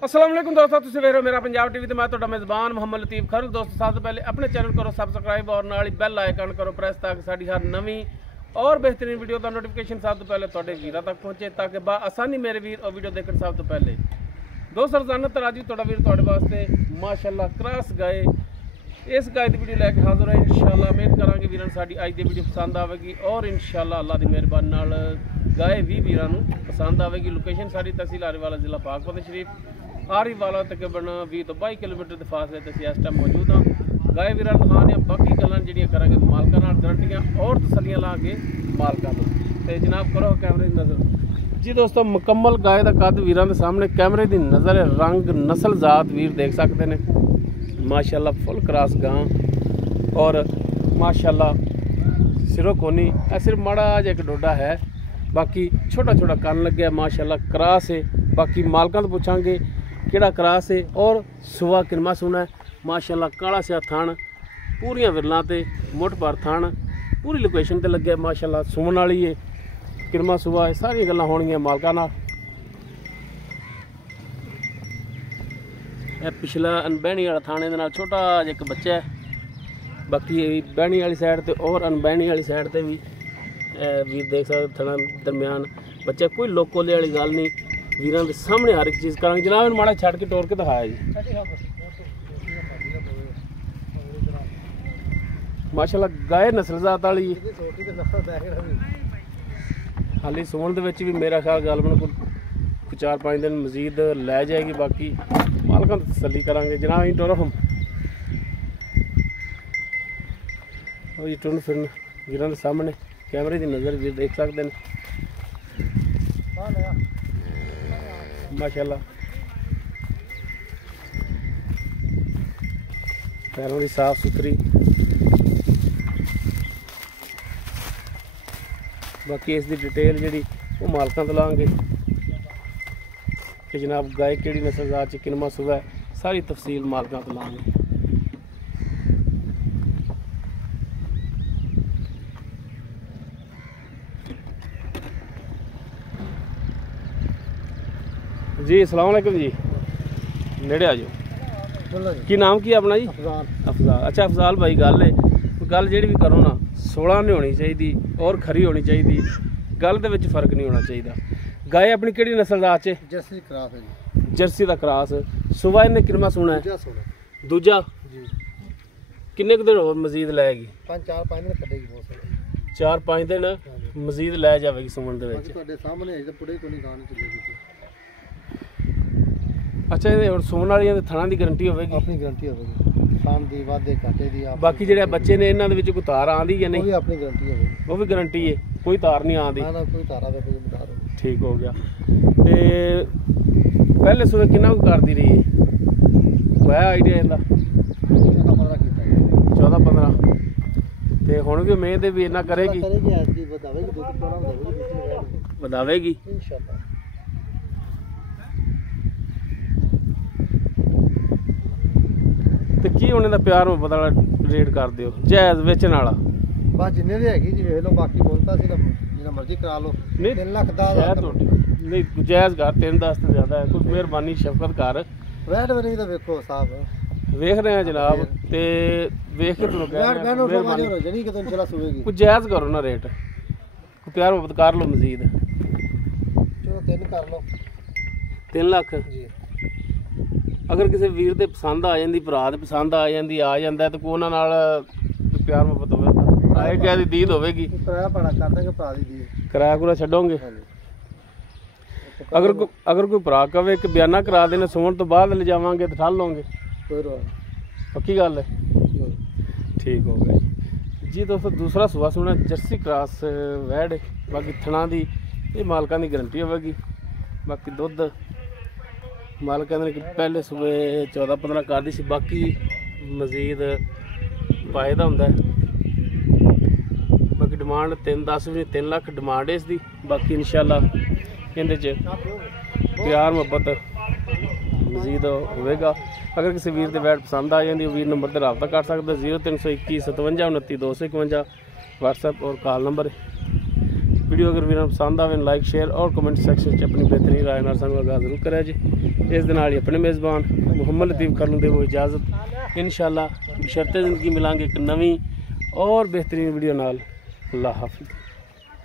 अस्सलाम वालेकुम दोस्तों, तुसीं वेख रहे हो मेरा पंजाब टीवी ते मैं तुहाडा मेज़बान मोहम्मद लतीफ़ खर। दोस्तों सब तो पहले अपने चैनल करो सबसक्राइब और नाल ही बेल आइकन करो प्रेस ताकि साडी हर नवीं और बेहतरीन वीडियो का नोटिफिकेशन सब तो पहले तुहाडे वीरां तक पहुंचे, ताकि आसानी मेरे वीर और वीडियो देखने सब तो पहले। दोस्तों रोजाना तराजी तुहाडा वीर तुहाडे वास्ते माशाअल्लाह क्रॉस गाए इस गाय की वीडियो लैके हाजिर है। इंशाअल्लाह उम्मीद करांगे वीरां साडी अज दी वीडियो पसंद आवेगी और इंशाअल्लाह अल्लाह की मेहरबानी नाल गाय भी वीरां नूं पसंद आवेगी। लोकेशन सारी तहसील आरीवाला जिला पाकपत शरीफ आरीवाला तकरीबन 20 तो 22 किलोमीटर के फासले ते इस टाइम मौजूद हाँ। गाय वीरां दिखाने बाकी गल्लां जिहड़ियां करांगे मालकां नाल गारंटियां और तसल्लियां ला के मालकां तो ते जनाब करो कैमरे की नज़र। जी दोस्तों मुकम्मल गाय का कद वीरां दे सामने कैमरे की नज़र रंग नस्ल जात वीर देख सकते हैं। माशाअल्लाह फुल क्रॉस गां और माशाअल्लाह सिरों कोनी सिर्फ माड़ा जिहा एक डोडा है, बाकी छोटा छोटा कन लगे माशाअल्लाह क्रॉस है। बाकी मालकां तो पूछांगे किहड़ा क्रॉस है और सुआ किनमा सुना है। माशाअल्लाह काला सिया थान पूरियां विरलां ते मुठ भर थान पूरी लोकेशन ते लगे माशाअल्लाह सुमन वाली है किरमा सुआ है। सारी गल्लां होणगियां मालकां नाल। पिछला अनबहनी वाला थाने दे नाल छोटा जिहा एक बच्चा है, बाकी बहनी वाली साइड ते और अनबहनी वाली साइड ते भी देख सकते थना दरम्यान बच्चा। कोई लोकोले वाली गल नहीं, वीरां दे सामने हर एक चीज़ करांगे। जनाब माड़ा छड़ के टोर के दिखाया जी। माशाअल्लाह गाय नस्ल जात वाली हाली सुमन दे विच भी मेरा ख्याल गलबन कोई 4-5 दिन मजीद लै जाएगी। बाकी मालकां दी तसल्ली करांगे। जनाब ही टुर हम जी टुरन फिरन वीरां दे सामने कैमरे की नज़र भी देख सकते हैं। माशाअल्लाह पैरों की साफ सुथरी। बाकी इसकी डिटेल जी वो मालकां तो लांगे कि जनाब गाय किहड़ी नस्ल जात किनमा सुआ है, सारी तफसील मालकां तो लांगे। जी अस्सलाम वालेकुम जी, नेड़े आ जाओ। की नाम की अपना जी? अफजाल। अच्छा अफजाल भाई गल जी भी करो ना 16 नहीं होनी चाहिए और खरी होनी चाहिए, गल दे विच फर्क नहीं होना चाहिए। गाय अपनी किहड़ी नस्ल जात च? जर्सी क्रॉस है जी। जर्सी का क्रॉस। सुबह इन्हें कितना सुना है? दूजा जी। किन्ने दिन और मजीद लाएगी? 4-5 दिन कटेगी बहुत सारे। 4-5 दिन मजीद लै जाएगी सुमन दे विच। ਤੁਹਾਡੇ ਸਾਹਮਣੇ ਹੈ ਤੇ ਪੁੜੇ ਕੋਈ ਨਹੀਂ ਗਾਣ ਚੱਲੇਗੀ। अच्छा ये और सुमन वालियां दे थणा दी गारंटी होवेगी? अपनी गारंटी होवेगी थान दी वादे घाटे दी। बाकी जेडे बच्चे ने इन्हां दे विच कोई तार आंदी या नहीं? वो भी अपनी गारंटी होवेगी। वो भी गारंटी है, कोई तार नहीं आंदी? ना कोई तारा वे कोई बता दो। ठीक हो गया। ते पहले सुबह कितना को करदी रही है? वह आइडिया इंदा 14-15 कीता है। 14-15 ते हुण भी उम्मीद है भी इन्ना करेगी? करेगी आज दी बतावेगी, दो तीन बतावेगी बतावेगी इंशाल्लाह। ते की उन्हें दा प्यार मुहब्बत वाला रेट कर दियो जायज़ वेचण वाला? बस जिन्ने दी हैगी जी वेख लो, बाकी बोलता सी ना जिन्ना मर्जी करा लो। 3 लाख 10 नहीं जायज़ कर 3-10 तो ज़्यादा है। कोई मेहरबानी शफकत कर। वैट बनी तो वेखो साहब वेख रहे हैं जनाब ते वेख के तुहानू कह रहे हैं मेहरबानी जनी कि तुम चला सुवेगी। कुछ जायज़ करो ना रेट, कोई प्यार मुहब्बत कर लो मजीद। चलो 3 कर लो। 3 लाख जी। अगर किसी वीर दे पसंद आ जाती, भरा दे पसंद आ जाती आ जाता है तो कोई उन्हां नाल प्यार मुहब्बत होवे आए क्या दी दीद होवेगी? किराया भाड़ा कर देंगे भरा दी दी। किराया कुरा छड्डोगे? अगर कोई भरा कवे कि बयाना करा देना सुमन तो बाद ले जावांगे तो ठल लोगे? कोई रोल पक्की गल है? ठीक हो गया जी। दोस्तों दूसरा सुबह सुना जर्सी क्रॉस वैड। बाकी थणा दी ये मालकां दी गारंटी होवेगी। बाकी दुध मालकां ने पहले सुबह 14-15 कर दी सी, बाकी मजीद पाए दा हुंदा है। बाकी डिमांड 3-10 भी 3 लाख डिमांड है इसकी। बाकी इंशाल्लाह इहदे च प्यार मुहब्बत मजीद होवेगा। अगर किसी वीर दे वैट पसंद आ जाती वीर नंबर पर रब्ता कर सकते 0321 57 29 251 व्हाट्सएप और कॉल नंबर है। ਵੀਡੀਓ ਅਗਰ ਵੀਰਾਂ ਨੂੰ ਪਸੰਦ ਆਵੇ ਲਾਈਕ ਸ਼ੇਅਰ ਔਰ ਕਮੈਂਟ ਸੈਕਸ਼ਨ 'ਚ ਆਪਣੀ ਬਿਹਤਰੀਨ ਰਾਏ ਨਾਲ ਸਾਨੂੰ ਆਗਾਹ ਜ਼ਰੂਰ ਕਰਿਆ ਜੀ। ਇਸ ਦੇ ਨਾਲ ਹੀ ਆਪਣੇ ਮੇਜ਼ਬਾਨ ਮੁਹੰਮਦ ਲਤੀਫ ਖਰ ਨੂੰ ਦੇਵੋ ਇਜਾਜ਼ਤ। ਇੰਸ਼ਾਅੱਲਾ ਬਸ਼ਰਤੇ ਜ਼ਿੰਦਗੀ ਮਿਲਾਂਗੇ ਇੱਕ ਨਵੀਂ ਔਰ ਬਿਹਤਰੀਨ ਵੀਡੀਓ ਨਾਲ। ਅੱਲਾਹ ਹਾਫਿਜ਼।